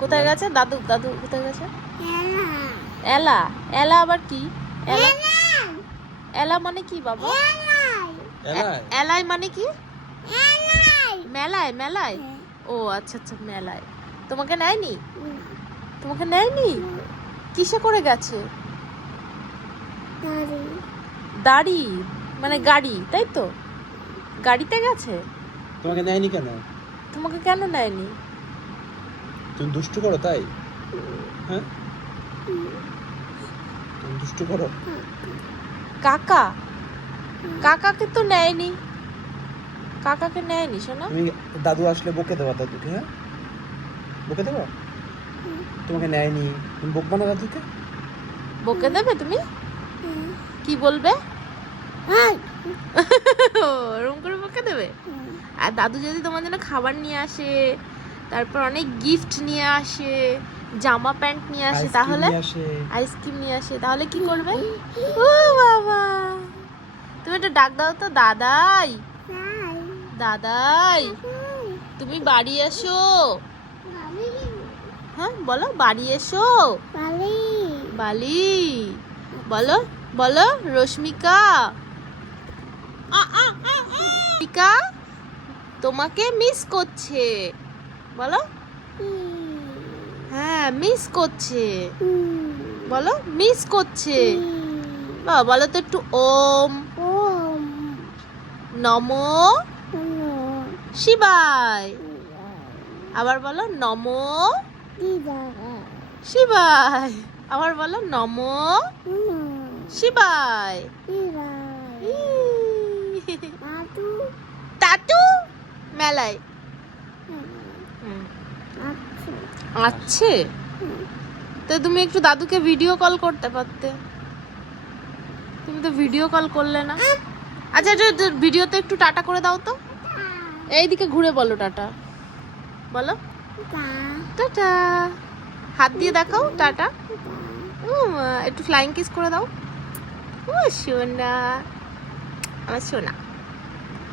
কোথায় গেছে দাদু? দাদু কোথায় গেছে? এলা। এলা আবার কি? এলা এলা মানে কি বাবা? এলাই মানে কি? মেলায় মেলায়। ও আচ্ছা আচ্ছা, মেলায়। তোমাকে নেয়নি? তোমাকে নেয়নি? কিসে করে গেছে? দাড়ি মানে গাড়ি, তাই তো? গাড়িতে গেছে। তোমাকে নেয়নি কেন? তোমাকে কেন নেয়নি? তুমি দুষ্টু করো তাই? হ্যাঁ, তুমি দুষ্টু করো। কাকা, কাকাকে তো নেয়নি। কাকাকে নেয়নি শোনা। তুমি দাদু আসলে বকে দেবা দাদুকে? হ্যাঁ, বকে দেবা? তোমাকে নেয়নি, তুমি বকবা না দাদুকে? বকে দেবে তুমি? কি বলবে? ওরকম করে বকে দেবে? আর দাদু যদি তোমার জন্য খাবার নিয়ে আসে, তারপর অনেক গিফট নিয়ে আসে, জামা প্যান্ট নিয়ে আসে, তাহলে আইসক্রিম নিয়ে আসে, তাহলে কি করবে? ও বাবা, তুমি একটা ডাক দাও তো, দাদাই দাদাই তুমি বাড়ি এসো। হ্যাঁ বলো, বাড়ি এসো। বালি বলো, বলো রশ্মিকা। রশ্মিকা তোমাকে মিস করছে, বলো। হ্যাঁ মিস করছে, বলো মিস করছে। বাবা বলো তো একটু, ওম নমো শিবায়। আবার বলো নমো শিবায়। আবার বলো নমো শিবায়। টাটু মেলায় আছে তো, তুমি একটু দাদুকে ভিডিও কল করতে পারতে। তুমি তো ভিডিও কল করলে না। আচ্ছা ভিডিওতে একটু টাটা করে দাও তো। এইদিকে ঘুরে বলো টাটা, বলো টাটা। হাত দিয়ে দেখাও টাটা। একটু ফ্লাইং কিস করে দাও। ও সোনা, আমার সোনা।